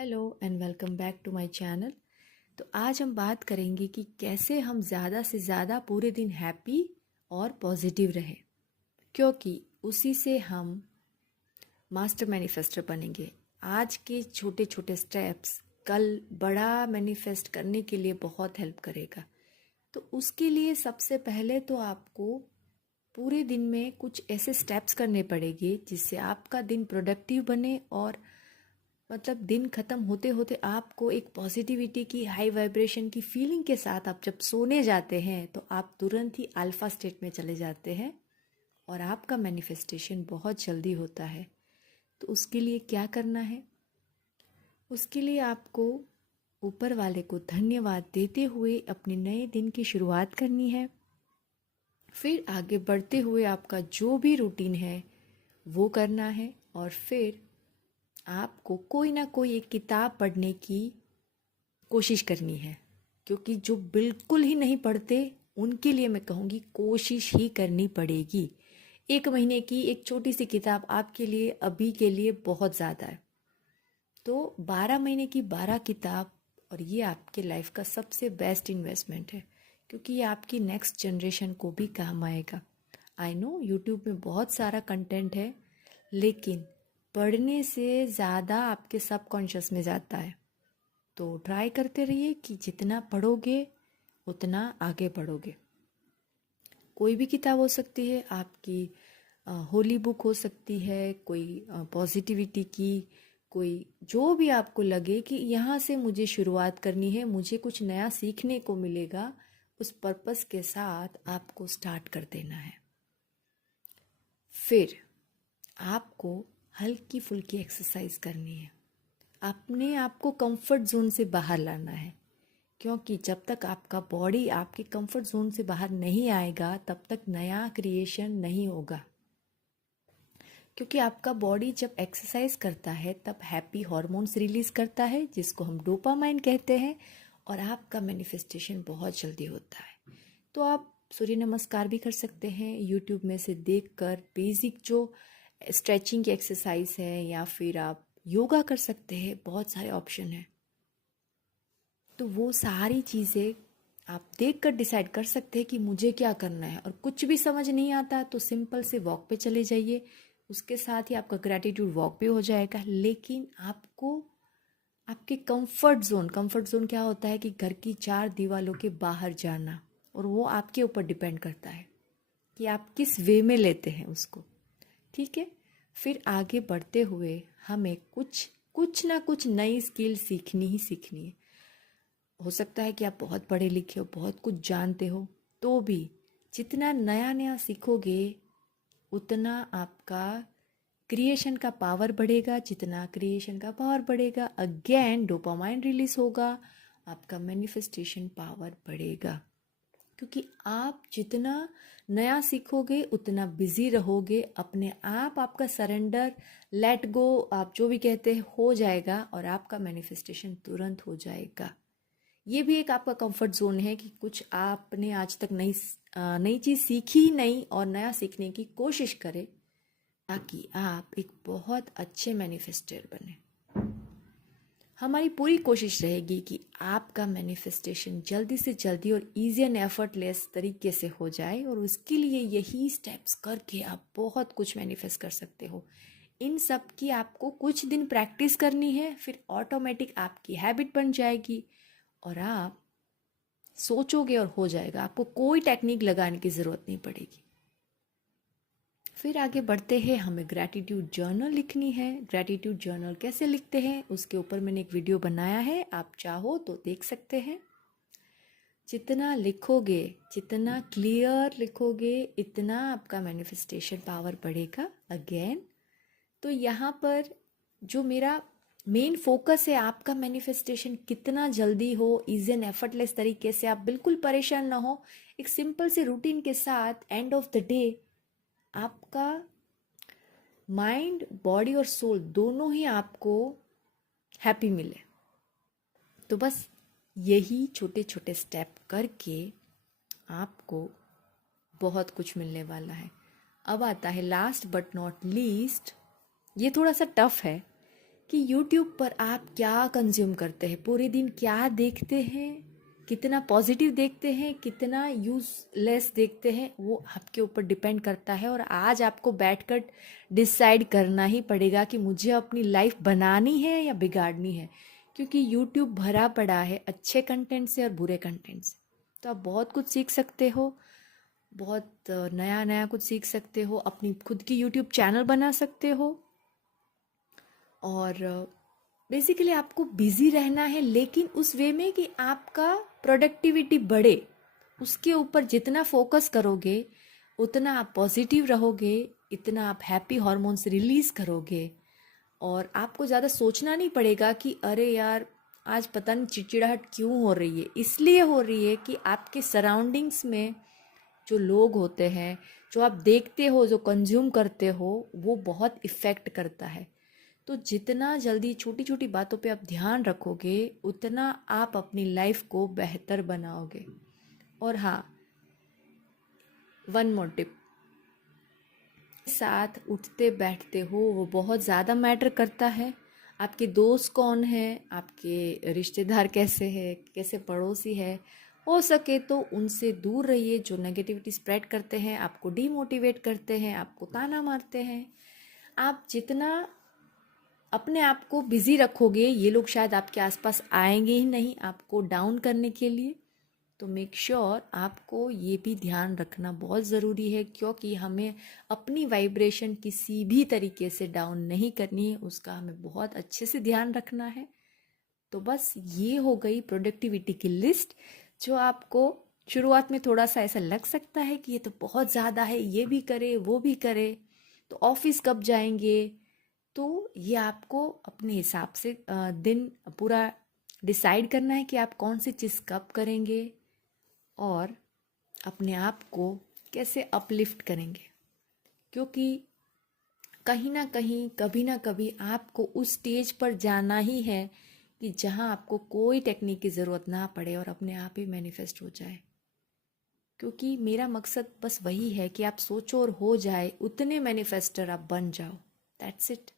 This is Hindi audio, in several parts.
Hello and welcome back to my channel. तो आज हम बात करेंगे कि कैसे हम ज़्यादा से ज़्यादा पूरे दिन हैप्पी और पॉजिटिव रहें, क्योंकि उसी से हम मास्टर मैनिफेस्टर बनेंगे। आज के छोटे छोटे स्टेप्स कल बड़ा मैनिफेस्ट करने के लिए बहुत हेल्प करेगा। तो उसके लिए सबसे पहले तो आपको पूरे दिन में कुछ ऐसे स्टेप्स करने पड़ेंगे जिससे आपका दिन प्रोडक्टिव बने और मतलब दिन ख़त्म होते होते आपको एक पॉजिटिविटी की हाई वाइब्रेशन की फीलिंग के साथ आप जब सोने जाते हैं तो आप तुरंत ही अल्फ़ा स्टेट में चले जाते हैं और आपका मैनिफेस्टेशन बहुत जल्दी होता है। तो उसके लिए क्या करना है? उसके लिए आपको ऊपर वाले को धन्यवाद देते हुए अपने नए दिन की शुरुआत करनी है। फिर आगे बढ़ते हुए आपका जो भी रूटीन है वो करना है और फिर आपको कोई ना कोई एक किताब पढ़ने की कोशिश करनी है, क्योंकि जो बिल्कुल ही नहीं पढ़ते उनके लिए मैं कहूँगी कोशिश ही करनी पड़ेगी। 1 महीने की एक छोटी सी किताब आपके लिए अभी के लिए बहुत ज़्यादा है। तो 12 महीने की 12 किताब, और ये आपके लाइफ का सबसे बेस्ट इन्वेस्टमेंट है, क्योंकि ये आपकी नेक्स्ट जनरेशन को भी काम आएगा। आई नो यूट्यूब में बहुत सारा कंटेंट है, लेकिन पढ़ने से ज़्यादा आपके सबकॉन्शियस में जाता है। तो ट्राई करते रहिए कि जितना पढ़ोगे उतना आगे बढ़ोगे। कोई भी किताब हो सकती है, आपकी होली बुक हो सकती है, कोई पॉजिटिविटी की, कोई जो भी आपको लगे कि यहाँ से मुझे शुरुआत करनी है, मुझे कुछ नया सीखने को मिलेगा, उस पर्पस के साथ आपको स्टार्ट कर देना है। फिर आपको हल्की फुल्की एक्सरसाइज करनी है। अपने आप को कंफर्ट जोन से बाहर लाना है, क्योंकि जब तक आपका बॉडी आपके कंफर्ट जोन से बाहर नहीं आएगा तब तक नया क्रिएशन नहीं होगा। क्योंकि आपका बॉडी जब एक्सरसाइज करता है तब हैप्पी हॉर्मोन्स रिलीज करता है, जिसको हम डोपामाइन कहते हैं, और आपका मैनिफेस्टेशन बहुत जल्दी होता है। तो आप सूर्य नमस्कार भी कर सकते हैं यूट्यूब में से देखकर, बेसिक जो स्ट्रेचिंग की एक्सरसाइज है, या फिर आप योगा कर सकते हैं। बहुत सारे ऑप्शन हैं। तो वो सारी चीज़ें आप देखकर डिसाइड कर सकते हैं कि मुझे क्या करना है। और कुछ भी समझ नहीं आता तो सिंपल से वॉक पे चले जाइए, उसके साथ ही आपका ग्रैटिट्यूड वॉक भी हो जाएगा। लेकिन आपको आपके कंफर्ट जोन क्या होता है कि घर की 4 दीवारों के बाहर जाना, और वो आपके ऊपर डिपेंड करता है कि आप किस वे में लेते हैं उसको। ठीक है। फिर आगे बढ़ते हुए हमें कुछ ना कुछ नई स्किल सीखनी ही सीखनी है। हो सकता है कि आप बहुत पढ़े लिखे हो, बहुत कुछ जानते हो, तो भी जितना नया नया सीखोगे उतना आपका क्रिएशन का पावर बढ़ेगा। जितना क्रिएशन का पावर बढ़ेगा, अगेन डोपामाइन रिलीज होगा, आपका मैनिफेस्टेशन पावर बढ़ेगा। क्योंकि आप जितना नया सीखोगे उतना बिजी रहोगे, अपने आप आपका सरेंडर, लेट गो, आप जो भी कहते हैं, हो जाएगा और आपका मैनिफेस्टेशन तुरंत हो जाएगा। ये भी एक आपका कंफर्ट जोन है कि कुछ आपने आज तक नई चीज़ सीखी नहीं और नया सीखने की कोशिश करें, ताकि आप एक बहुत अच्छे मैनिफेस्टर बने। हमारी पूरी कोशिश रहेगी कि आपका मैनिफेस्टेशन जल्दी से जल्दी और ईजी एंड एफर्टलेस तरीके से हो जाए, और उसके लिए यही स्टेप्स करके आप बहुत कुछ मैनिफेस्ट कर सकते हो। इन सब की आपको कुछ दिन प्रैक्टिस करनी है, फिर ऑटोमेटिक आपकी हैबिट बन जाएगी और आप सोचोगे और हो जाएगा। आपको कोई टेक्निक लगाने की ज़रूरत नहीं पड़ेगी। फिर आगे बढ़ते हैं, हमें ग्रैटिट्यूड जर्नल लिखनी है। ग्रैटिट्यूड जर्नल कैसे लिखते हैं उसके ऊपर मैंने एक वीडियो बनाया है, आप चाहो तो देख सकते हैं। जितना लिखोगे, जितना क्लियर लिखोगे, इतना आपका मैनिफेस्टेशन पावर बढ़ेगा। अगेन तो यहाँ पर जो मेरा मेन फोकस है, आपका मैनिफेस्टेशन कितना जल्दी हो, इजी एंड एफर्टलेस तरीके से, आप बिल्कुल परेशान ना हो, एक सिंपल से रूटीन के साथ एंड ऑफ द डे आपका माइंड, बॉडी और सोल दोनों ही आपको हैप्पी मिले। तो बस यही छोटे छोटे स्टेप करके आपको बहुत कुछ मिलने वाला है। अब आता है लास्ट बट नॉट लीस्ट, ये थोड़ा सा टफ है कि YouTube पर आप क्या कंज्यूम करते हैं, पूरे दिन क्या देखते हैं, कितना पॉजिटिव देखते हैं, कितना यूज़लेस देखते हैं, वो आपके ऊपर डिपेंड करता है। और आज आपको बैठकर डिसाइड करना ही पड़ेगा कि मुझे अपनी लाइफ बनानी है या बिगाड़नी है, क्योंकि YouTube भरा पड़ा है अच्छे कंटेंट से और बुरे कंटेंट से। तो आप बहुत कुछ सीख सकते हो, बहुत नया नया कुछ सीख सकते हो, अपनी खुद की YouTube चैनल बना सकते हो। और बेसिकली आपको बिजी रहना है, लेकिन उस वे में कि आपका प्रोडक्टिविटी बढ़े। उसके ऊपर जितना फोकस करोगे उतना आप पॉजिटिव रहोगे, इतना आप हैप्पी हॉर्मोन्स रिलीज करोगे। और आपको ज़्यादा सोचना नहीं पड़ेगा कि अरे यार आज पता नहीं चिड़चिड़ाहट क्यों हो रही है। इसलिए हो रही है कि आपके सराउंडिंग्स में जो लोग होते हैं, जो आप देखते हो, जो कंज्यूम करते हो, वो बहुत इफ़ेक्ट करता है। तो जितना जल्दी छोटी छोटी बातों पे आप ध्यान रखोगे उतना आप अपनी लाइफ को बेहतर बनाओगे। और हाँ, वन मोर टिप, साथ उठते बैठते हो वो बहुत ज़्यादा मैटर करता है। आपके दोस्त कौन है, आपके रिश्तेदार कैसे हैं, कैसे पड़ोसी है, हो सके तो उनसे दूर रहिए। जो नेगेटिविटी स्प्रेड करते हैं, आपको डीमोटिवेट करते हैं, आपको ताना मारते हैं। आप जितना अपने आप को बिजी रखोगे, ये लोग शायद आपके आसपास आएंगे ही नहीं आपको डाउन करने के लिए। तो मेक श्योर आपको ये भी ध्यान रखना बहुत ज़रूरी है, क्योंकि हमें अपनी वाइब्रेशन किसी भी तरीके से डाउन नहीं करनी है, उसका हमें बहुत अच्छे से ध्यान रखना है। तो बस ये हो गई प्रोडक्टिविटी की लिस्ट, जो आपको शुरुआत में थोड़ा सा ऐसा लग सकता है कि ये तो बहुत ज़्यादा है, ये भी करे वो भी करे, तो ऑफिस कब जाएंगे। तो ये आपको अपने हिसाब से दिन पूरा डिसाइड करना है कि आप कौन सी चीज़ कब करेंगे और अपने आप को कैसे अपलिफ्ट करेंगे। क्योंकि कहीं ना कहीं कभी ना कभी आपको उस स्टेज पर जाना ही है कि जहाँ आपको कोई टेक्निक की ज़रूरत ना पड़े और अपने आप ही मैनिफेस्ट हो जाए। क्योंकि मेरा मकसद बस वही है कि आप सोचो और हो जाए, उतने मैनिफेस्टर आप बन जाओ, दैट्स इट।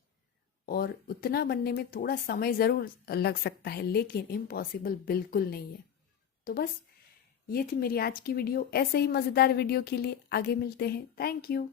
और उतना बनने में थोड़ा समय ज़रूर लग सकता है, लेकिन इम्पॉसिबल बिल्कुल नहीं है। तो बस ये थी मेरी आज की वीडियो। ऐसे ही मज़ेदार वीडियो के लिए आगे मिलते हैं। Thank you.